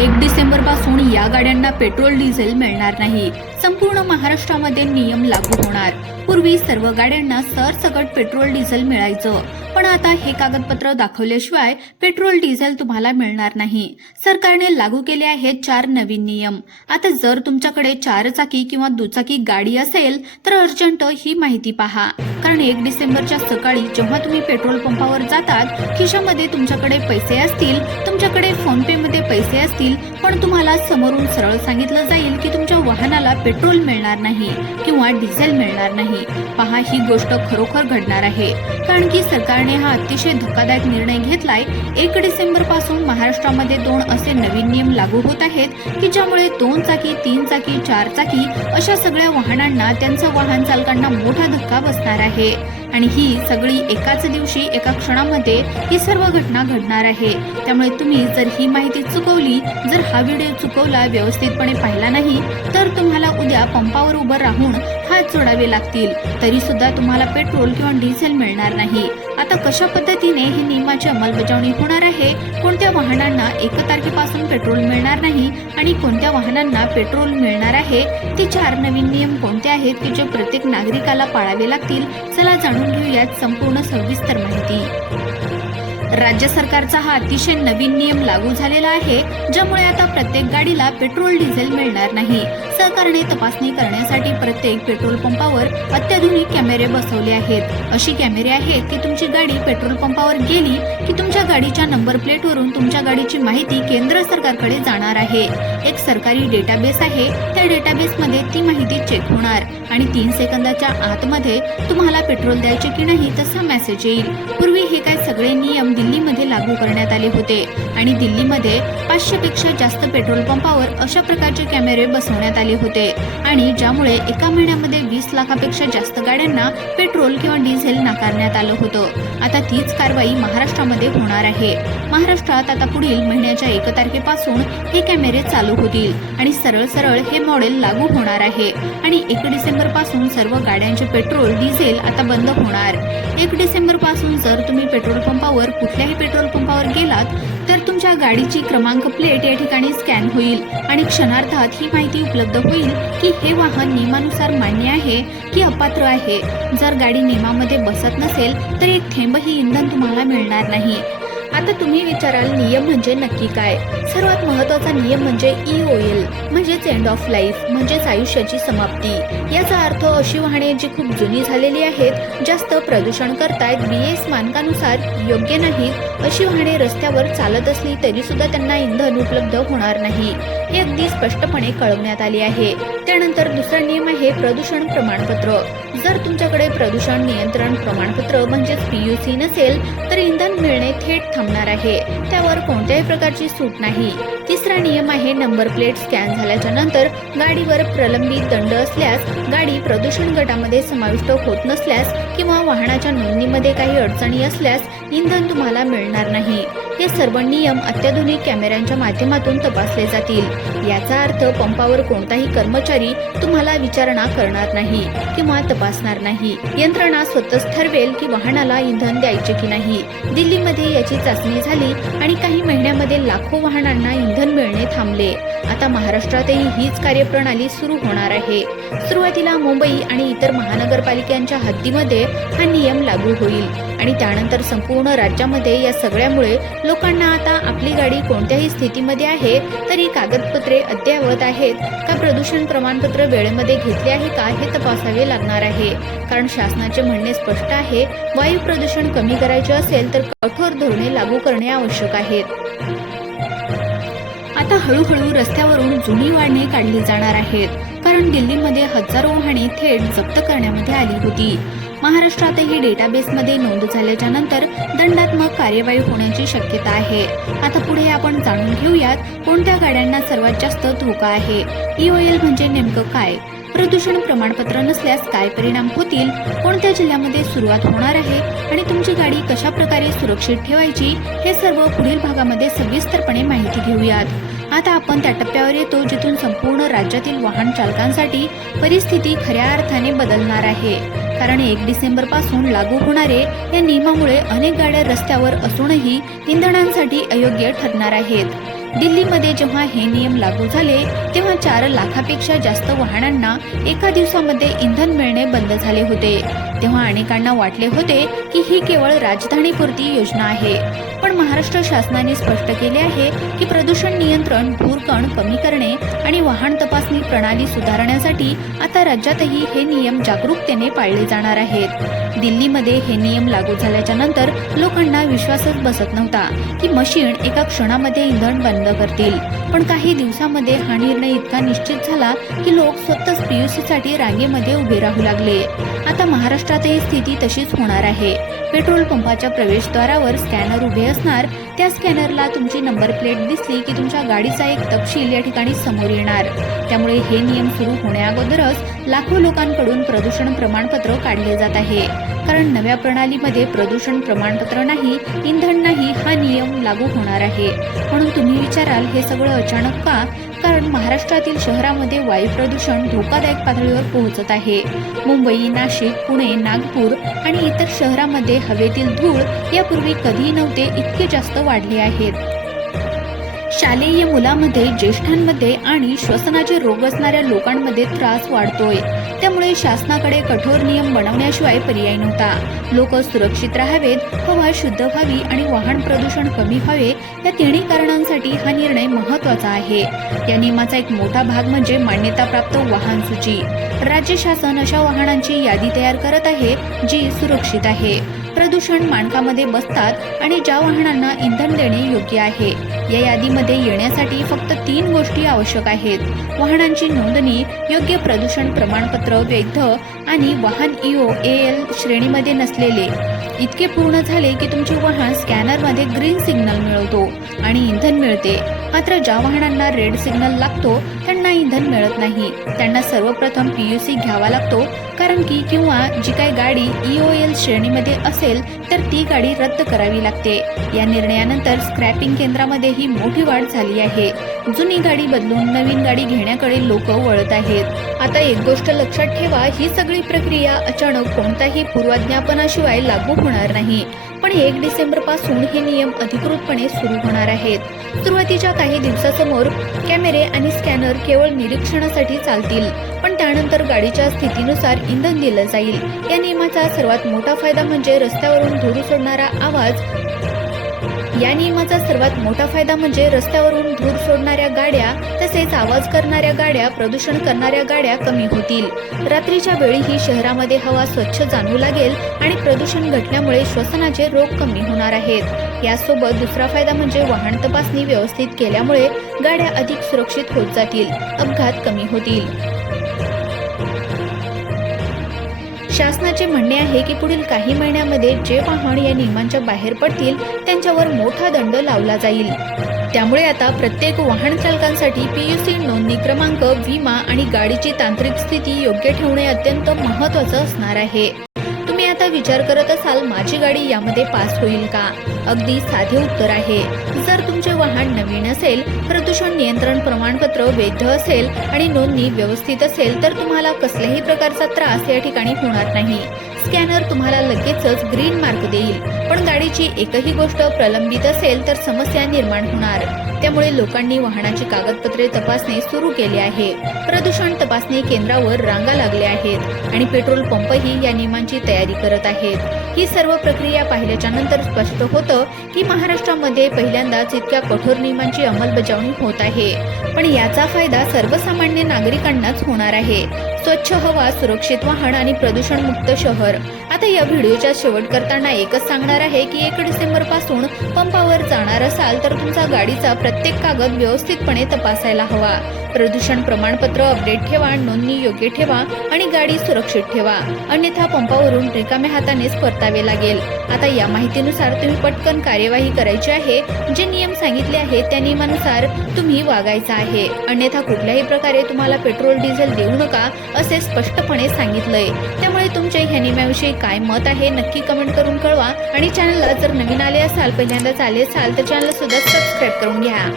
1 डिसेंबर पासून या गाड्यांना पेट्रोल डिझेल मिळणार नाही। संपूर्ण महाराष्ट्रामध्ये नियम लागू होणार। पूर्वी सर्व गाड्यांना सरसकट पेट्रोल डिझेल मिळायचं, पण आता हे कागदपत्र दाखवल्याशिवाय पेट्रोल डिझेल तुम्हाला मिळणार नाही। सरकारने लागू केले आहेत 4 नवीन नियम। आता जर तुमच्याकडे 4 चाकी किंवा दुचाकी गाडी असेल तर अर्जंट ही माहिती पहा, कारण 1 डिसेंबरच्या सकाळी जेव्हा तुम्ही पेट्रोल पंपावर जातात, खिशामध्ये तुमच्याकडे पैसे असतील, तुमच्याकडे फोन पे मध्ये पैसे असतील, पण तुम्हाला समोरून सरळ सांगितलं जाईल की तुमच्या वाहनाला पेट्रोल मिळणार नाही किंवा डिझेल मिळणार नाही। पहा, ही गोष्ट खरोखर घडणार आहे, कारण की सरकारने हा अतिशय धक्कादायक निर्णय घेतलाय। 1 डिसेंबर पासून महाराष्ट्रामध्ये 2 असे नवीन नियम लागू होत आहेत की ज्यामुळे 2 चाकी, 3 चाकी, 4 चाकी अशा सगळ्या वाहनांना, त्यांचं वाहन चालकांना मोठा धक्का बसणार आहे। आणि ही सगळी एकाच दिवशी, एका क्षणामध्ये ही सर्व घटना घडणार आहे। त्यामुळे तुम्ही जर ही माहिती चुकवली, जर हा व्हिडिओ चुकवला, व्यवस्थितपणे पाहिला नाही, तर तुम्हाला उद्या पंपावर उभं राहून हात जोडावे लागतील, तरी सुद्धा तुम्हाला पेट्रोल किंवा डिझेल मिळणार नाही। आता कशा पद्धतीने ही नियमाची अंमलबजावणी होणार आहे, कोणत्या वाहनांना 1 तारखेपासून पेट्रोल मिळणार नाही आणि कोणत्या वाहनांना पेट्रोल मिळणार आहे, ते 4 नवीन नियम कोणते आहेत की जे प्रत्येक नागरिकाला पाळावे लागतील, चला जाणून घेऊयात संपूर्ण सविस्तर माहिती। राज्य सरकारचा हा अतिशय नवीन नियम लागू झालेला आहे, ज्यामुळे आता प्रत्येक गाडीला पेट्रोल डिझेल मिळणार नाही। सरकारने तपासणी करण्यासाठी प्रत्येक पेट्रोल पंपावर अत्याधुनिक कॅमेरे बसवले आहेत। अशी कॅमेरे आहेत की तुमची गाडी पेट्रोल पंपावर गेली की तुमच्या गाडीच्या नंबर प्लेटवरून तुमच्या गाडीची माहिती केंद्र सरकारकडे जाणार आहे। एक सरकारी डेटाबेस आहे, त्या डेटाबेसमध्ये ती माहिती चेक होणार आणि 3 सेकंदाच्या आतमध्ये तुम्हाला पेट्रोल द्यायचे की नाही तसा मेसेज येईल। पूर्वी हे काय सगळे नियम दिल्लीमध्ये लागू करण्यात आले होते आणि दिल्लीमध्ये 500 पेक्षा जास्त पेट्रोल पंपावर अशा प्रकारचे कॅमेरे बसवण्यात आले होते आणि ज्यामुळे एका महिन्यामध्ये 20 लाखापेक्षा जास्त गाड्यांना पेट्रोल किंवा डिझेल नाकारण्यात आलं होतं। आता तीच कारवाई महाराष्ट्रामध्ये होणार आहे। महाराष्ट्रात आता पुढील महिन्याच्या 1 तारखेपासून हे कॅमेरे चालू होतील आणि सरळ सरळ हे मॉडेल लागू होणार आहे आणि 1 डिसेंबर पासून सर्व गाड्यांचे पेट्रोल डिझेल आता बंद होणार। 1 डिसेंबर पासून जर तुम्ही पेट्रोल पंपावर, कुठल्याही पेट्रोल पंपावर गेलात तर तुमच्या गाडीची क्रमांक प्लेट या ठिकाणी स्कॅन होईल आणि क्षणार्धात ही माहिती उपलब्ध होईल की हे वाहन नियमानुसार मान्य आहे की अपात्र आहे। जर गाडी नियमामध्ये बसत नसेल तर एक थेंबही इंधन तुम्हाला मिळणार नाही। आता तुम्ही विचाराल, नियम म्हणजे नक्की काय? सर्वात महत्त्वाचा नियम म्हणजे EOL म्हणजेच एंड ऑफ लाईफ, म्हणजेच आयुष्याची समाप्ती। याचा अर्थ अशी वाहने जी खूप जुनी झालेली आहेत, जास्त प्रदूषण करतायत, BS मानकानुसार योग्य नाहीत, अशी वाहने रस्त्यावर चालत असली तरी सुद्धा त्यांना इंधन उपलब्ध होणार नाही, हे अगदी स्पष्टपणे कळवण्यात आले आहे। त्यानंतर दुसरा नियम आहे प्रदूषण प्रमाणपत्र। जर तुमच्याकडे प्रदूषण नियंत्रण प्रमाणपत्र म्हणजेच PUC नसेल तर इंधन मिळणे थेट थांबणार आहे, त्यावर कोणत्याही प्रकारची सूट नाही। तिसरा नियम आहे नंबर प्लेट स्कॅन झाल्याच्या नंतर गाडीवर प्रलंबित दंड असल्यास, गाडी प्रदूषण गटामध्ये समाविष्ट होत नसल्यास किंवा वाहनाच्या नोंदणीमध्ये काही अडचणी असल्यास इंधन तुम्हाला मिळणार नाही। हे सर्व नियम अत्याधुनिक कॅमेऱ्यांच्या माध्यमातून तपासले जातील। याचा अर्थ पंपावर कोणताही कर्मचारी तुम्हाला विचारणा करणार नाही किंवा तपासणार नाही। यंत्रणा स्वतःच ठरवेल की वाहनाला इंधन द्यायचे की नाही। दिल्लीमध्ये याची चाचणी झाली आणि काही महिन्यामध्ये लाखो वाहनांना इंधन मिळणे थांबले। आता महाराष्ट्रातही हीच कार्यप्रणाली सुरू होणार आहे। सुरुवातीला मुंबई आणि इतर महानगरपालिकांच्या हद्दीमध्ये हा नियम लागू होईल आणि त्यानंतर संपूर्ण राज्यामध्ये। या सगळ्यामुळे लोकांना आता आपली गाडी कोणत्याही स्थितीमध्ये आहे तरी कागदपत्रे अद्ययावत आहेत का, प्रदूषण प्रमाणपत्र वेळेमध्ये घेतले आहे का, हे तपासावे लागणार आहे। कारण शासनाचे म्हणणे स्पष्ट आहे, वायू प्रदूषण कमी करायचे असेल तर कठोर धोरणे लागू करणे आवश्यक आहेत। आता हळूहळू रस्त्यावरून जुनी वाहने काढली जाणार आहेत, कारण दिल्लीमध्ये हजारो वाहने थेट जप्त करण्यामध्ये आली होती। महाराष्ट्रातही डेटाबेसमध्ये नोंद झाल्याच्या नंतर दंडात्मक कार्यवाही होण्याची शक्यता आहे। आता पुढे आपण जाणून घेऊयात कोणत्या गाड्यांना सर्वात जास्त धोका आहे। EOL म्हणजे नेमकं काय? प्रदूषण प्रमाणपत्र नसल्यास काय परिणाम होतील, कोणत्या जिल्ह्यामध्ये सुरुवात होणार आहे आणि तुमची गाडी कशा प्रकारे सुरक्षित ठेवायची, हे सर्व पुढील भागामध्ये सविस्तरपणे माहिती घेऊयात। आता आपण त्या टप्प्यावर येतो जिथून संपूर्ण राज्यातील वाहन चालकांसाठी परिस्थिती खऱ्या अर्थाने बदलणार आहे, कारण 1 डिसेंबर पासून लागू होणारे या नियमामुळे अनेक गाड्या रस्त्यावर असूनही इंधनांसाठी अयोग्य ठरणार आहेत। दिल्लीमध्ये जेव्हा हे नियम लागू झाले तेव्हा 4 लाखापेक्षा जास्त वाहनांना एका दिवसामध्ये इंधन मिळणे बंद झाले होते। तेव्हा अनेकांना वाटले होते की ही केवळ राजधानीपुरती योजना आहे, पण महाराष्ट्र शासनाने स्पष्ट केले आहे की प्रदूषण नियंत्रण, धूरकण कमी करणे आणि वाहन तपासणी प्रणाली सुधारण्यासाठी आता राज्यातही हे नियम जागरूकतेने पाळले जाणार आहेत। दिल्लीमध्ये हे नियम लागू झाल्याच्या नंतर लोकांना विश्वासच बसत नव्हता की मशीन एका क्षणामध्ये इंधन बंद करतील, पण काही दिवसांमध्ये हा निर्णय इतका निश्चित झाला की लोक स्वतःच PUC साठी रांगेमध्ये उभे राहू लागले। आता महाराष्ट्रातही स्थिती तशीच होणार आहे। पेट्रोल पंपाच्या प्रवेशद्वारावर स्कॅनर उभे असणार, त्या स्कॅनरला तुमची नंबर प्लेट दिसली की तुमच्या गाडीचा एक तपशील या ठिकाणी समोर येणार। त्यामुळे हे नियम सुरू होण्याअगोदरच लाखो लोकांकडून प्रदूषण प्रमाणपत्र काढले जात आहे, कारण नव्या प्रणालीमध्ये प्रदूषण प्रमाणपत्र नाही, इंधन नाही हा नियम लागू होणार आहे। म्हणून तुम्ही विचाराल हे सगळं अचानक का? कारण महाराष्ट्रातील शहरामध्ये वायू प्रदूषण धोकादायक पातळीवर पोहोचत आहे। मुंबई, नाशिक, पुणे, नागपूर आणि इतर शहरांमध्ये हवेतील धूळ यापूर्वी कधीही नव्हते इतके जास्त वाढले आहेत। शालेय मुलांमध्ये, ज्येष्ठांमध्ये आणि श्वसनाचे रोग असणाऱ्या लोकांमध्ये त्रास वाढतोय। त्यामुळे शासनाकडे कठोर नियम बनवण्याशिवाय पर्याय नव्हता। लोक सुरक्षित राहावेत, हवा शुद्ध व्हावी आणि वाहन प्रदूषण कमी व्हावे, या तिन्ही कारणांसाठी हा निर्णय महत्त्वाचा आहे। या नियमाचा एक मोठा भाग म्हणजे मान्यताप्राप्त वाहन सूची। राज्य शासन अशा वाहनांची यादी तयार करत आहे जी सुरक्षित आहे, प्रदूषण मानकामध्ये बसतात आणि ज्या वाहनांना इंधन देणे योग्य आहे। या यादीमध्ये येण्यासाठी फक्त 3 गोष्टी आवश्यक आहेत: वाहनांची नोंदणी, योग्य प्रदूषण प्रमाणपत्र वैध आणि वाहन EOAL श्रेणीमध्ये नसलेले। इतके पूर्ण झाले की तुमचे वाहन स्कॅनरमध्ये ग्रीन सिग्नल मिळवतो आणि इंधन मिळते। मात्र ज्या वाहनांना रेड सिग्नल लागतो त्यांना इंधन मिळत नाही। त्यांना सर्वप्रथम PUC घ्यावा लागतो, कारण की किंवा जी काही गाडी EOAL श्रेणीमध्ये असेल तर ती गाडी रद्द करावी लागते। या निर्णयानंतर स्क्रॅपिंग केंद्रामध्ये ही मोठी वाढ झाली आहे। जुनी गाडी बदलून नवीन गाडी घेण्याकडे लोक वळत आहेत। आता एक गोष्ट लक्षात ठेवा, ही सगळी प्रक्रिया अचानक कोणत्याही पूर्वाज्ञापनाशिवाय लागू होणार नाही, पण 1 डिसेंबर पासून हे नियम अधिकृतपणे सुरू होणार आहेत। सुरुवातीच्या काही दिवसासमोर कॅमेरे आणि स्कॅनर केवळ निरीक्षणासाठी चालतील, पण त्यानंतर गाडीच्या स्थितीनुसार इंधन दिलं जाईल। या नियमाचा सर्वात मोठा फायदा म्हणजे रस्त्यावरून धूर सोडणाऱ्या गाड्या तसेच आवाज करणाऱ्या गाड्या, प्रदूषण करणाऱ्या गाड्या कमी होतील। रात्रीच्या वेळीही शहरामध्ये हवा स्वच्छ जाणवू लागेल आणि प्रदूषण घटल्यामुळे श्वसनाचे रोग कमी होणार आहेत। यासोबत दुसरा फायदा म्हणजे वाहन तपासणी व्यवस्थित केल्यामुळे गाड्या अधिक सुरक्षित होत जातील, अपघात कमी होतील। शासनाचे म्हणणे आहे की पुढील काही महिन्यांमध्ये जे वाहन या नियमांच्या बाहेर पडतील त्यांच्यावर मोठा दंड लावला जाईल। त्यामुळे आता प्रत्येक वाहन चालकांसाठी PUC नोंदणी क्रमांक, विमा आणि गाडीची तांत्रिक स्थिती योग्य ठेवणे अत्यंत महत्त्वाचं असणार आहे। तुम्ही आता विचार करत असाल, माझी गाडी यामध्ये पास होईल का? अगदी साधे उत्तर आहे। जर तुमचे वाहन नवीन असेल, प्रदूषण नियंत्रण प्रमाणपत्र वैध असेल आणि नोंदणी व्यवस्थित असेल तर तुम्हाला कसल्याही प्रकारचा त्रास या ठिकाणी होणार नाही। स्कॅनर तुम्हाला लगेचच ग्रीन मार्क देईल, पण गाडीची एकही गोष्ट प्रलंबित असेल तर समस्या निर्माण होणार। त्यामुळे लोकांनी वाहनाची कागदपत्रे तपासणे सुरू केले आहे। प्रदूषण तपासणी केंद्रावर रांगा लागल्या आहेत आणि पेट्रोल पंपही या नियमांची तयारी करत आहेत। ही सर्व प्रक्रिया पाहिल्याच्या नंतर स्पष्ट होतं की महाराष्ट्रामध्ये पहिल्यांदाच इतक्या कठोर नियमांची अंमलबजावणी होत आहे, पण याचा फायदा सर्वसामान्य नागरिकांनाच होणार आहे। स्वच्छ हवा, सुरक्षित वाहन आणि प्रदूषण मुक्त शहर। आता या व्हिडिओच्या शेवट करताना एकच सांगणार आहे की 1 डिसेंबर पासून पंपावर जाणार असाल तर तुमचा गाडीचा प्रत्येक कागद व्यवस्थितपणे तपासायला हवा। प्रदूषण प्रमाणपत्र अपडेट ठेवा, नोंदणी योग्य ठेवा आणि गाडी सुरक्षित ठेवा, अन्यथा पंपावरून रिकाम्या हातानेच परतावे लागेल। आता या माहितीनुसार तुम्ही पटकन कार्यवाही करायची आहे। जे नियम सांगितले आहेत त्या नियमानुसार तुम्ही वागायचं आहे, अन्यथा कुठल्याही प्रकारे तुम्हाला पेट्रोल डिझेल देऊ नका असे स्पष्टपणे सांगितलंय। त्यामुळे तुमचे ह्या नियमाविषयी काय मत आहे नक्की कमेंट करून कळवा आणि चॅनलला जर नवीन आले असाल, पहिल्यांदाच आले असाल तर चॅनल सुद्धा सबस्क्राईब करून घ्या।